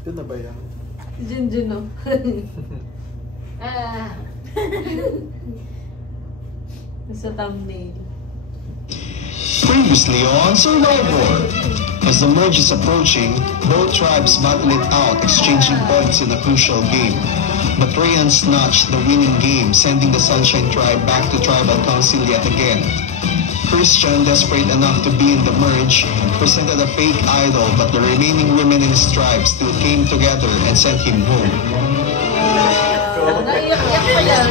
Ito na ba yan? Junjun, no? Ah. Sa thumbnail. Previously on Survivor. As the merge is approaching, both tribes battle it out, exchanging points in a crucial game. But Rayan snatched the winning game, sending the Sunshine Tribe back to Tribal Council yet again. Christian, desperate enough to be in the merge, presented a fake idol, but the remaining women in his tribe still came together and sent him home. Naiyak pa yan.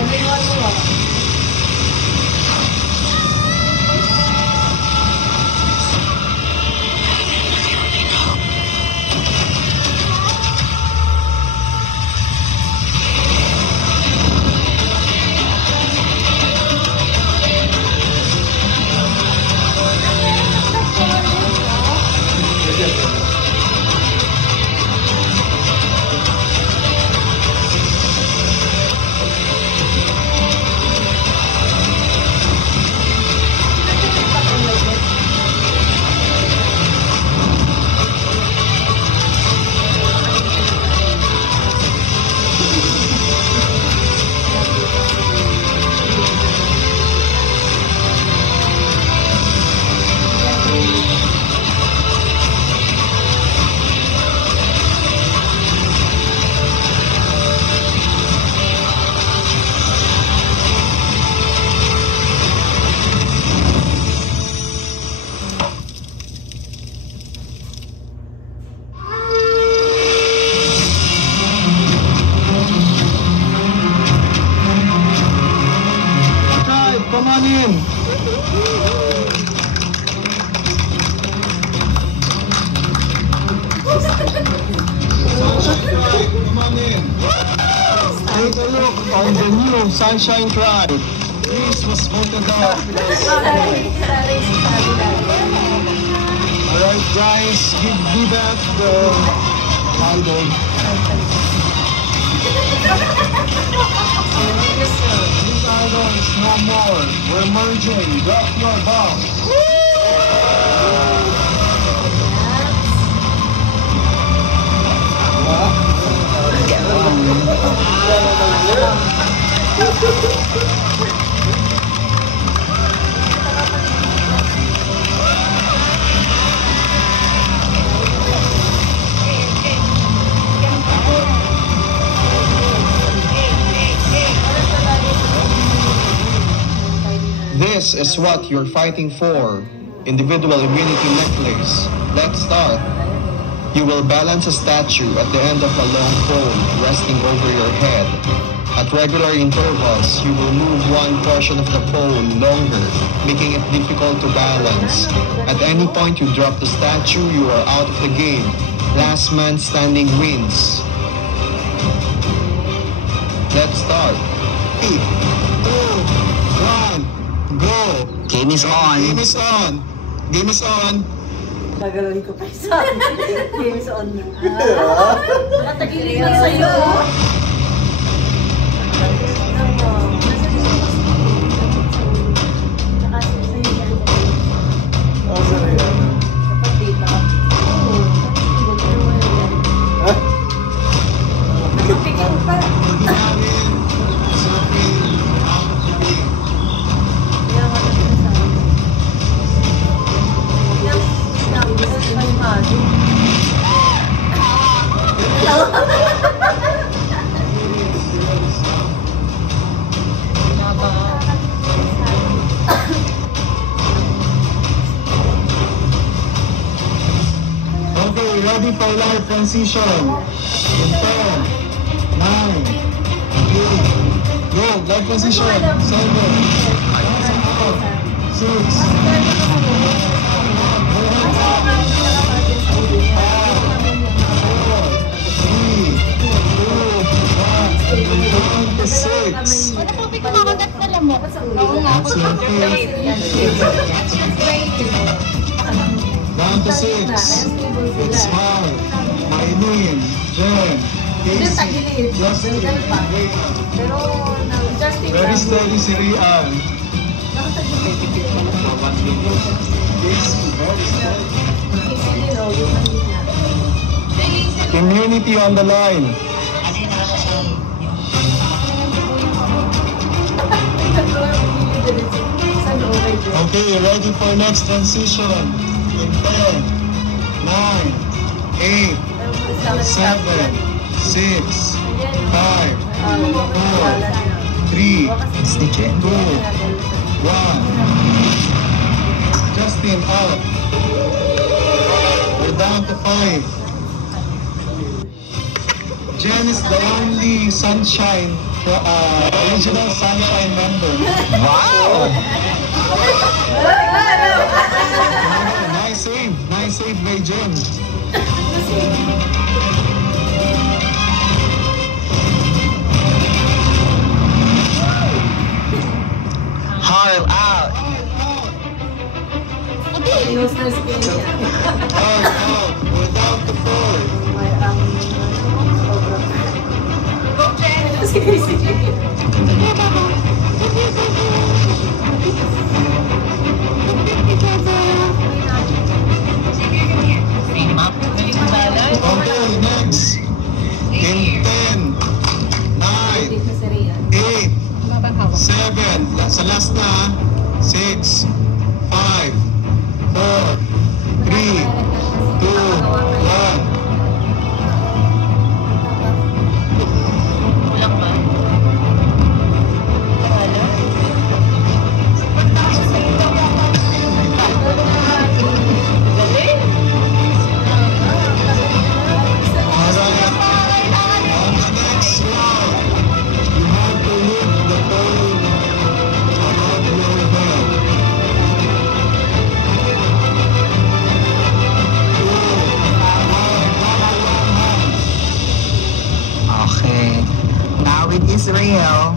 Take a look on the new Sunshine Tribe. This was voted out. Alright guys, give me back the idol. This idol is no more. We're merging. Drop your bomb. This is what you're fighting for. Individual immunity necklace. Let's start. You will balance a statue at the end of a long pole resting over your head. At regular intervals, you will move one portion of the pole longer, making it difficult to balance. At any point you drop the statue, you are out of the game. Last man standing wins. Let's start. 3, 2, 1, go! Game is on. Game is on. Game is on. Gagalawin ko pa isa. Game is on na. Nakatagilid lang sa'yo. Okay, ready for live transition. In 10, 9, 8, go, live transition. 7, 6, 26. Ano po kumakagat sa lamok? Oo nga. Down to 6. It's Mark, Maylin, Jen, Casey, Justin, very steady si Rian. Casey, very steady. Immunity on the line. Okay, ready for next transition. In 10, 9, 8, 7, 6, 5, 4, 3, 2, 1. Justin out. We're down to 5. Jen is the only sunshine, original sunshine member. Wow! Nice save by Jen. Harl out. Out. Without the ball. Okay, next. In 10, 9, 8, 7, sa last na, 6, 5, 4, 3, 2, 1. Okay, now with Israel.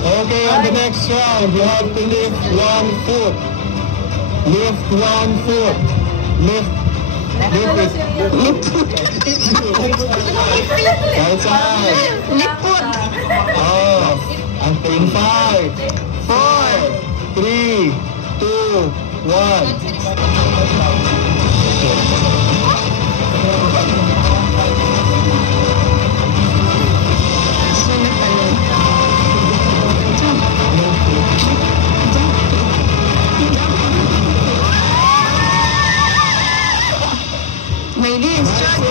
Okay, on the next round, you have to lift 1 foot. Lift 1 foot. Lift it. Right side. Lift foot. Oh, and in 5, 4, 3, 2, 1. May instruction.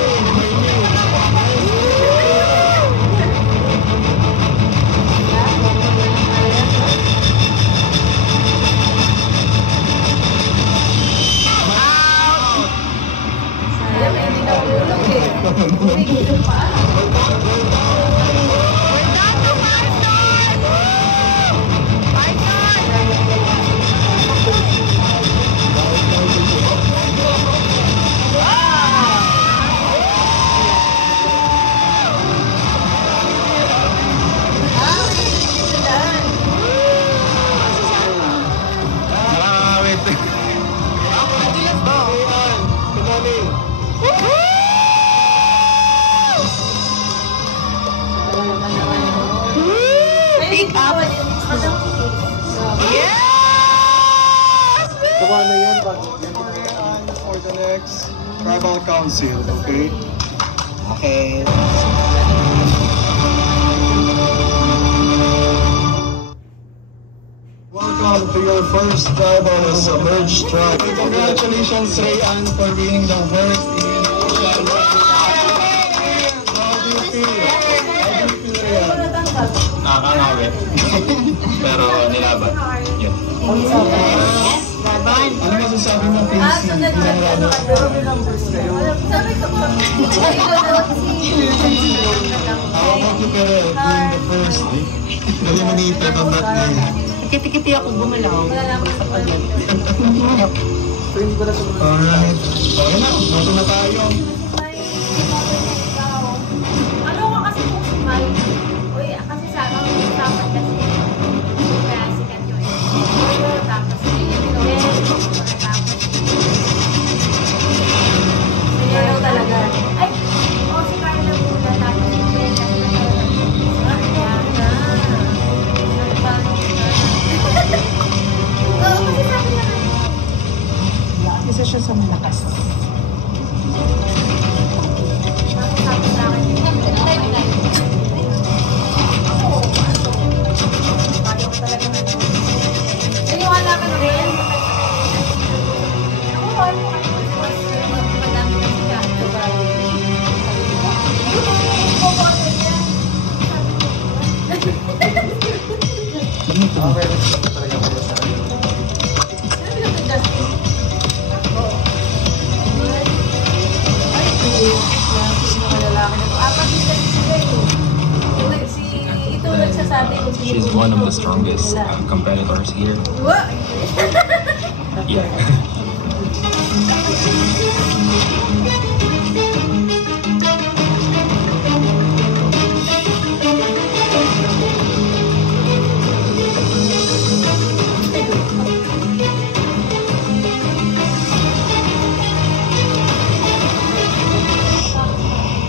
Pick up. Yes! Come on, yan, for the next tribal council, okay? Okay. Welcome Welcome to your first tribal submerged tribe. Congratulations, Rayan, for winning the first elimination. How do you feel? Rayan? Nakakangawit. Pero nilaban. Yun. Laban. Ano masasabi mo, Pinsi? Sunod na numbers kayo. Sabi ko pa. How about you, Perel, being the first eliminated on that day? Kiti-kiti ako gumalaw. Sa pagyan. Alright. Okay na, mato na tayo. Ano ka kasi kung si Mike? Uy, kasi sa akin, dapat kasi kaya sikat yun. Tapos si Noel, tapos Ayaw talaga. ay, o si Carla muna, tapos si Jen, tapos oo, kasi sabi na Isa siya sa malakas. tapos sabi sa akin, naniwala ka na rin. Ako, ano madami na siya. She's one of the strongest competitors here. Yeah.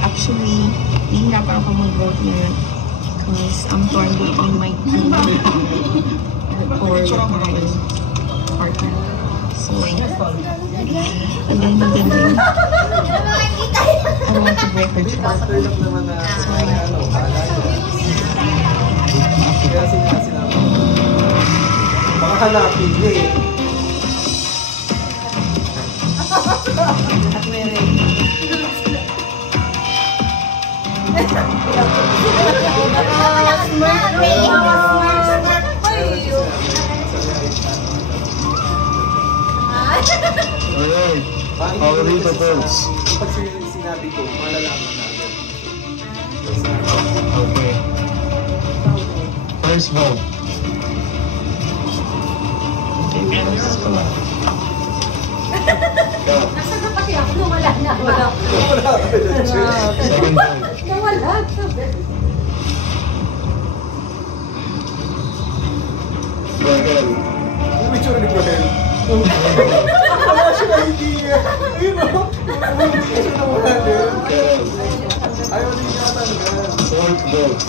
Actually, nahihirapan ako mag-vote ngayon because I'm torn between my team or with my partner. So, at the end of the day, I don't want to break her trust. Baka hanapin niya eh. At may ring. Alright. How are the votes? Pag sinabi ko, malalaman natin. Okay. First vote. Go. Nasaan na pati ako? Nawala na. Wala ka dyan, Chris. Second vote. Nawala. Rahel. Ano may tsura ni Rahel? Wala siya na idea. Ayun o. Wala siya na wala din. Perel. Ayaw din niya tanggal. Fourth vote.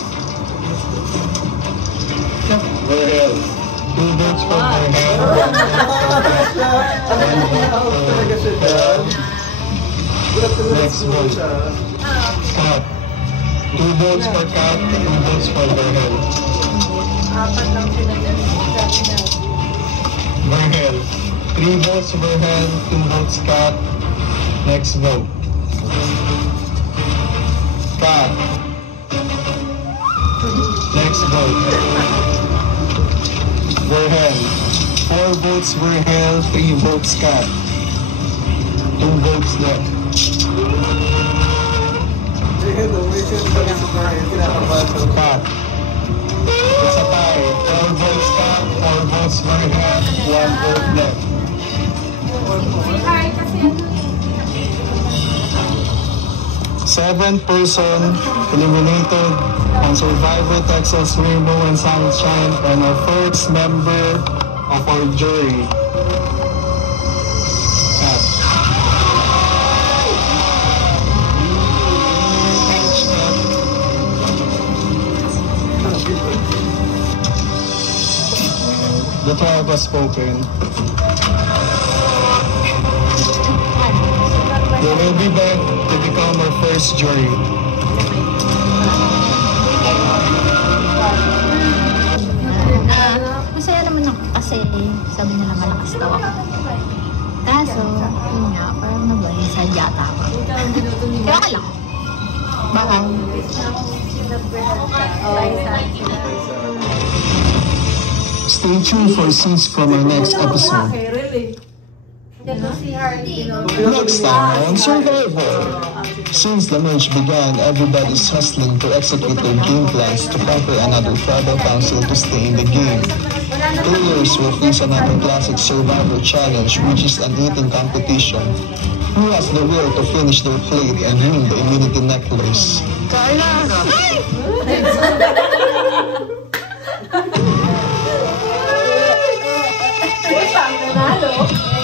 Rahel. 2 votes for Rahel. Talaga siya dyan. Next vote. Siya. Kat. 2 votes for Kat, 2 votes for Rahel. Apat lang sila dyan. Dami na. Rahel. 3 votes for Rahel, 2 votes Kat. Next vote. Kat. Next vote. Rahel. 4 votes Rahel, 3 votes Kat. 2 votes left. Ayun o, may sinasabi sa Rahel. Kinakabahan daw. Kat. It's a tie. 12 votes Kat, 4 votes Rahel, 1 vote left. Si Kai kasi ano eh. 7th person eliminated on Survivor Texas Rainbow and Sunshine, and our first member of our jury. Kat. The 12 has spoken. We will be back to become our first jury. Masaya naman ako kasi Nag-relax daw ako. Kaso, yun nga, parang nag-inside yata ako. Pero okay lang. Baka. Stay tuned for scenes from our next episode. Next time on Survivor. Since the merge began, everybody's hustling to execute their game plans to conquer another tribal council to stay in the game. Players will face another classic Survivor challenge, which is an eating competition. Who has the will to finish their plate and win the immunity necklace? Nanalo.